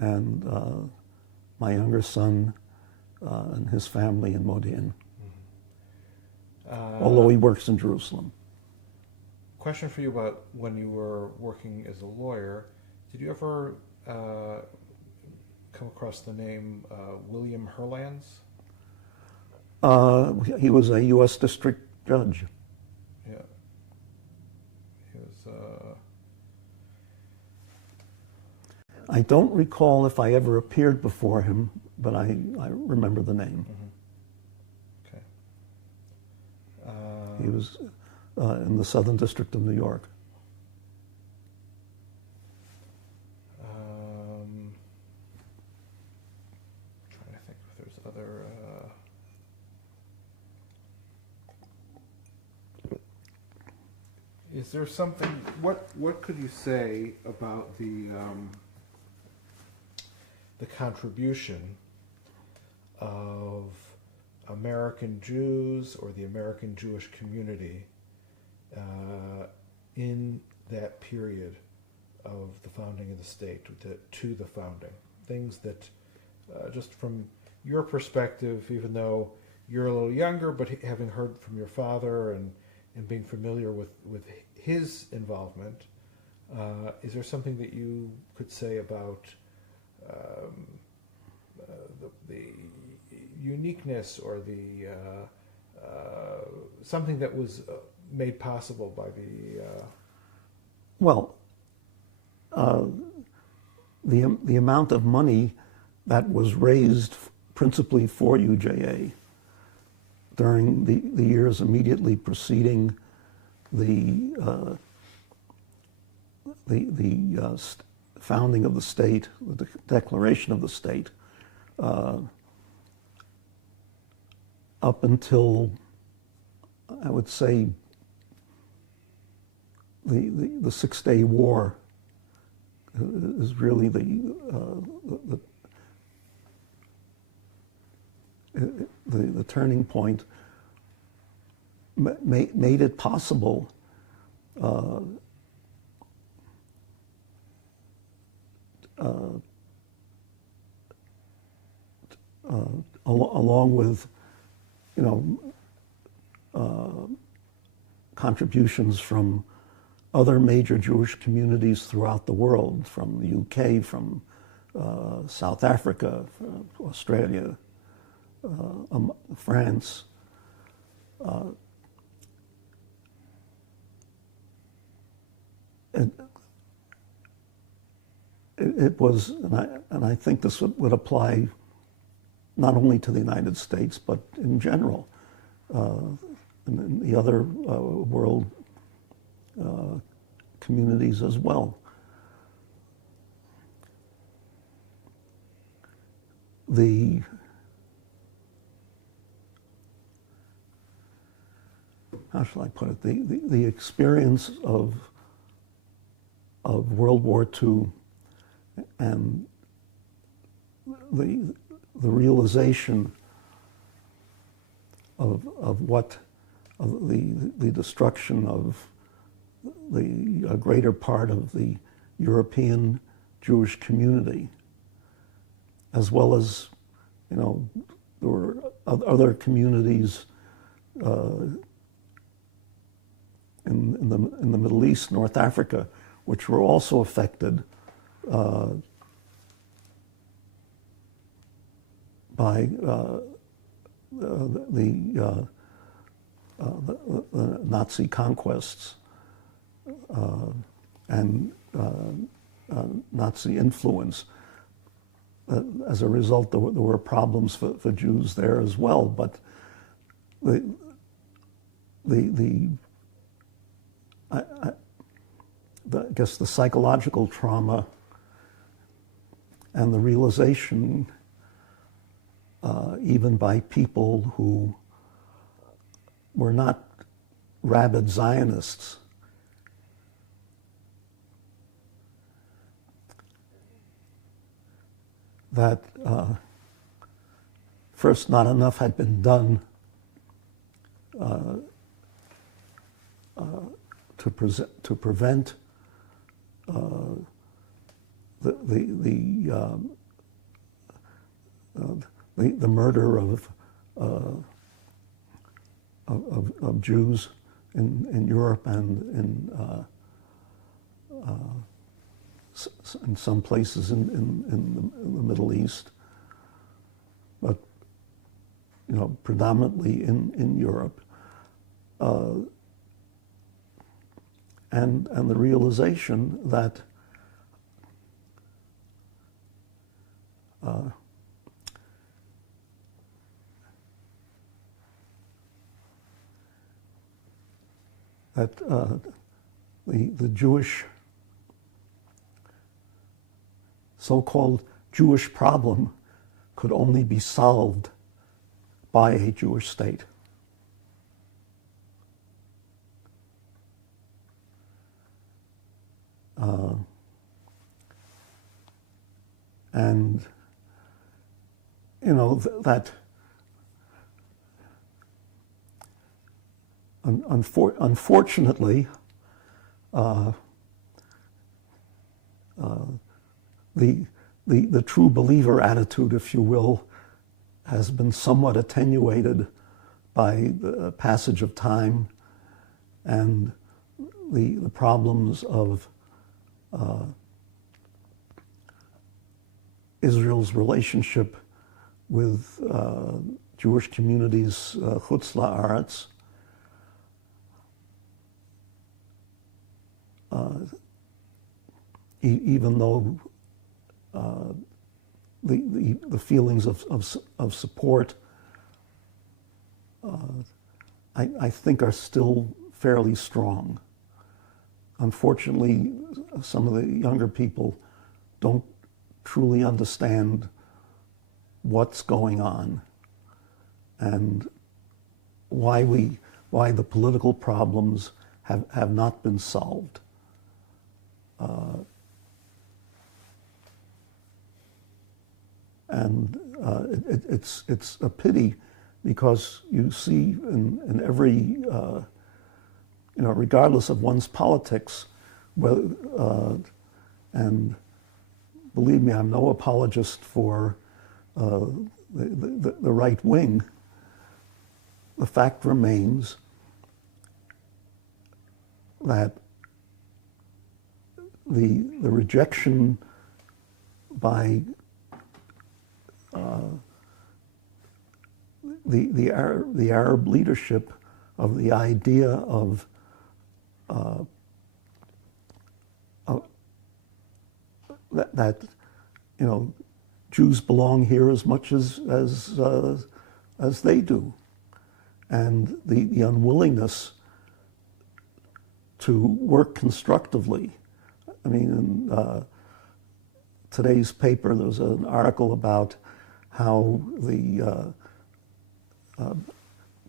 and my younger son and his family in Modin. Mm-hmm. Although he works in Jerusalem. Question for you about when you were working as a lawyer. Did you ever come across the name William Herlands? He was a U.S. district judge. Yeah. He was... I don't recall if I ever appeared before him, but I remember the name. Mm-hmm. Okay. He was in the Southern District of New York. Trying to think if there's other... Is there something... What could you say about the contribution of American Jews or the American Jewish community in that period of the founding of the state, to the founding? Things that, just from your perspective, even though you're a little younger, but having heard from your father and being familiar with his involvement, is there something that you could say about the uniqueness or the something that was made possible by the... Well, the amount of money that was raised principally for UJA during the years immediately preceding the founding of the state, the declaration of the state, up until, I would say, the Six-Day War is really the turning point made it possible along with, you know, contributions from other major Jewish communities throughout the world, from the UK, from South Africa, Australia, France. It was, and I think this would apply not only to the United States, but in general, in the other world communities as well. How shall I put it? The experience of World War II and the realization of the destruction of the greater part of the European Jewish community, as well as, you know, there were other communities in the Middle East, North Africa, which were also affected by the Nazi conquests and Nazi influence. As a result, there were problems for Jews there as well. But I guess the psychological trauma and the realization, even by people who were not rabid Zionists, that first, not enough had been done to prevent the murder of Jews in Europe and in some places in the Middle East, but, you know, predominantly in Europe, and the realization that the Jewish, so-called Jewish problem could only be solved by a Jewish state. And, you know, that unfortunately, the true believer attitude, if you will, has been somewhat attenuated by the passage of time and the problems of Israel's relationship with Jewish communities chutz la'aretz. Even though the feelings of support, I think, are still fairly strong. Unfortunately, some of the younger people don't truly understand what's going on and why the political problems have not been solved. And it's a pity because you see in every, regardless of one's politics, and believe me, I'm no apologist for the right wing, the fact remains that the rejection by the Arab leadership of the idea of that Jews belong here as much as they do, and the unwillingness to work constructively. I mean, in today's paper, there was an article about how the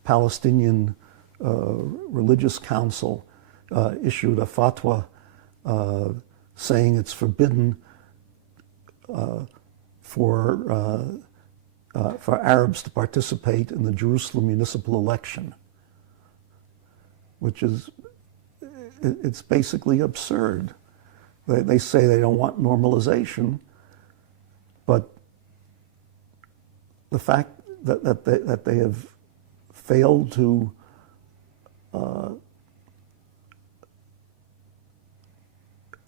Palestinian Religious Council issued a fatwa saying it's forbidden for Arabs to participate in the Jerusalem municipal election, which is, it's basically absurd. They say they don't want normalization, but the fact that they have failed to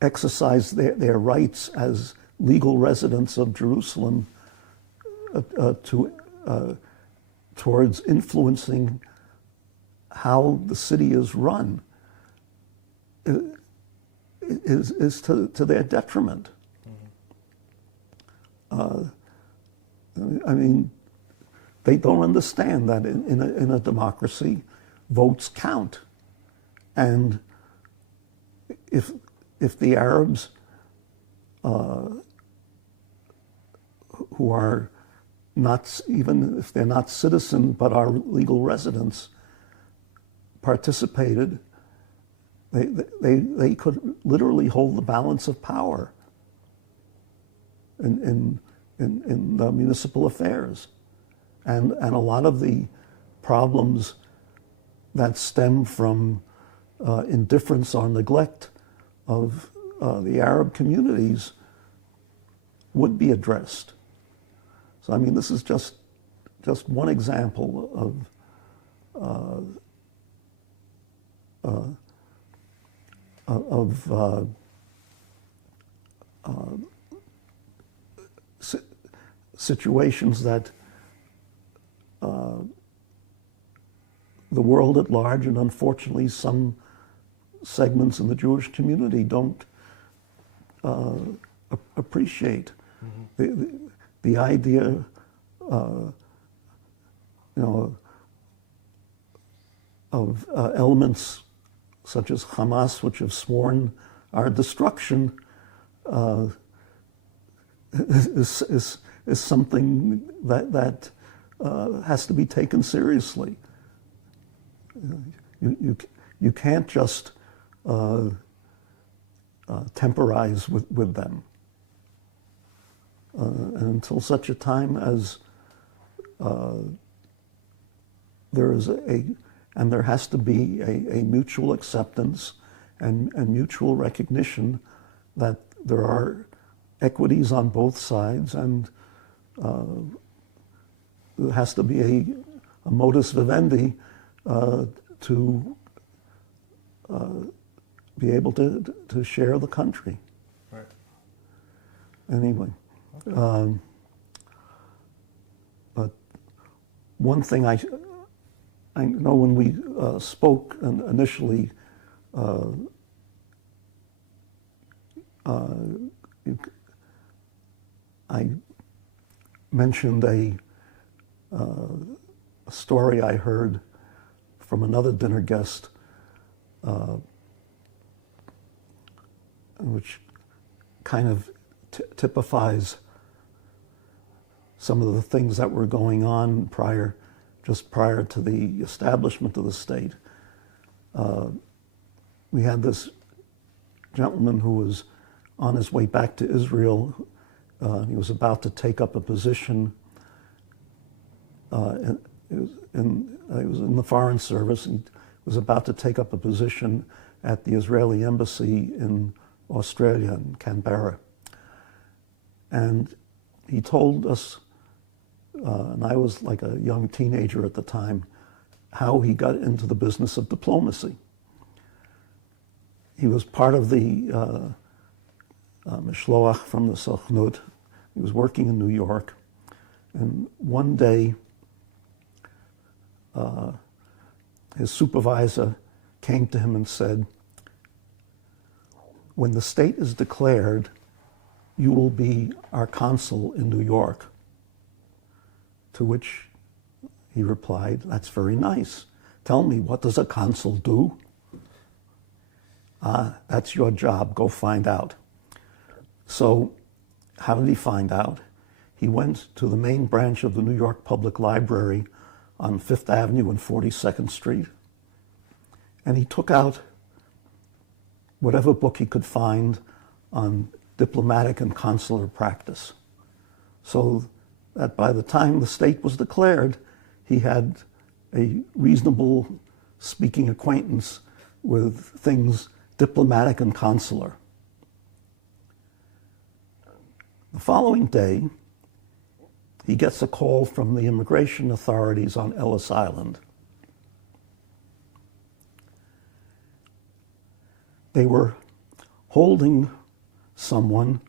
exercise their rights as legal residents of Jerusalem towards influencing how the city is run is to their detriment. I mean, they don't understand that in a democracy, votes count, and if the Arabs who are not, even if they're not citizens but are legal residents, participated, they could literally hold the balance of power in the municipal affairs, and a lot of the problems that stem from indifference or neglect of the Arab communities would be addressed. So I mean, this is just one example of situations that the world at large, and unfortunately some segments in the Jewish community, don't appreciate. The idea, of elements such as Hamas, which have sworn our destruction, is something that has to be taken seriously. You can't just temporize with them. And until such a time as there is and there has to be a mutual acceptance and mutual recognition that there are equities on both sides, and there has to be a modus vivendi to be able to share the country. Right. Anyway. Okay. But one thing I know, when we spoke initially, I mentioned a story I heard from another dinner guest, which kind of typifies some of the things that were going on just prior to the establishment of the state. We had this gentleman who was on his way back to Israel. He was about to take up a position he was in the Foreign Service and was about to take up a position at the Israeli embassy in Australia, in Canberra. And he told us, and I was like a young teenager at the time, how he got into the business of diplomacy. He was part of the Mishloach from the Sochnut. He was working in New York. And one day, his supervisor came to him and said, when the state is declared, you will be our consul in New York. To which he replied, that's very nice. Tell me, what does a consul do? That's your job, go find out. So how did he find out? He went to the main branch of the New York Public Library on Fifth Avenue and 42nd Street, and he took out whatever book he could find on diplomatic and consular practice. So that by the time the state was declared, he had a reasonable speaking acquaintance with things diplomatic and consular. The following day, he gets a call from the immigration authorities on Ellis Island. They were holding someone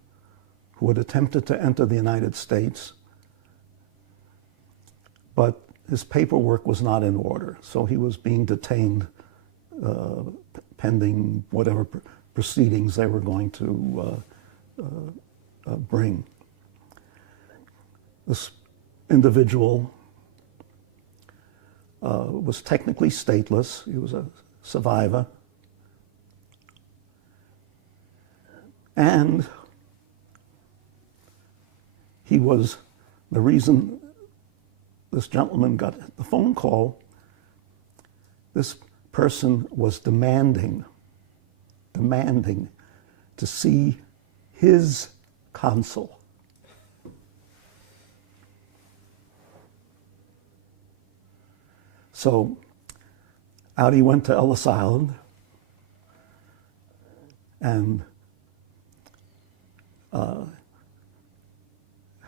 who had attempted to enter the United States, but his paperwork was not in order, so he was being detained pending whatever proceedings they were going to bring. This individual was technically stateless. He was a survivor. And he was, the reason this gentleman got the phone call, this person was demanding to see his consul. So out he went to Ellis Island and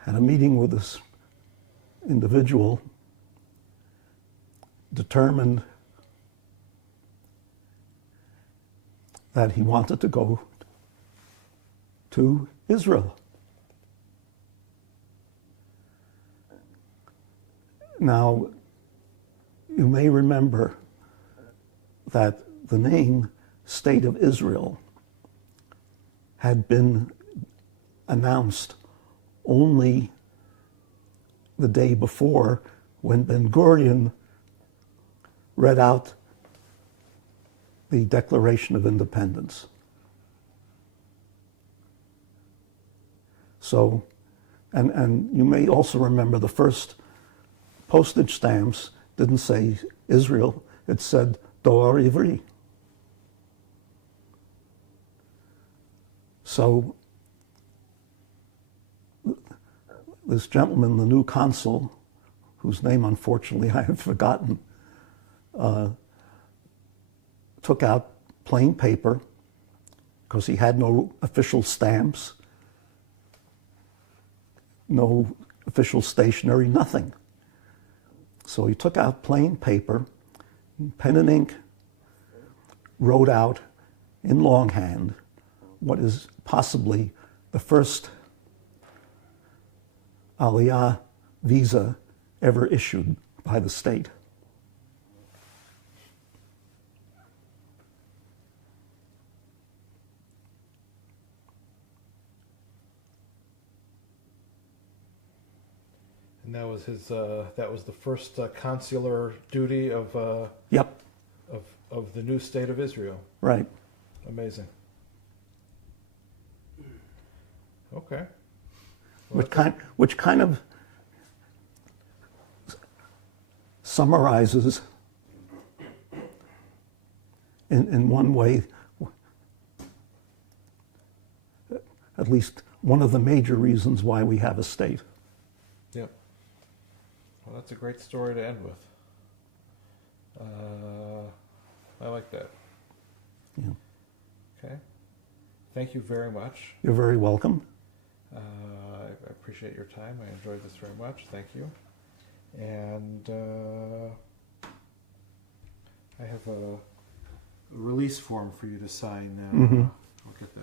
had a meeting with this individual, determined that he wanted to go to Israel. Now, you may remember that the name State of Israel had been announced only the day before when Ben-Gurion read out the Declaration of Independence. So, and you may also remember the first postage stamps didn't say Israel, it said Doar Ivri. So this gentleman, the new consul, whose name unfortunately I have forgotten, took out plain paper because he had no official stamps, no official stationery, nothing. So he took out plain paper, pen and ink, wrote out in longhand what is possibly the first Aliyah visa ever issued by the state. And that was his. That was the first consular duty of. Yep. Of the new state of Israel. Right. Amazing. Okay. Well, which kind of summarizes, in one way, at least one of the major reasons why we have a state. Yep. Well, that's a great story to end with. I like that. Yeah. Okay. Thank you very much. You're very welcome. I appreciate your time. I enjoyed this very much. Thank you. And I have a release form for you to sign now. Mm-hmm. I'll get that.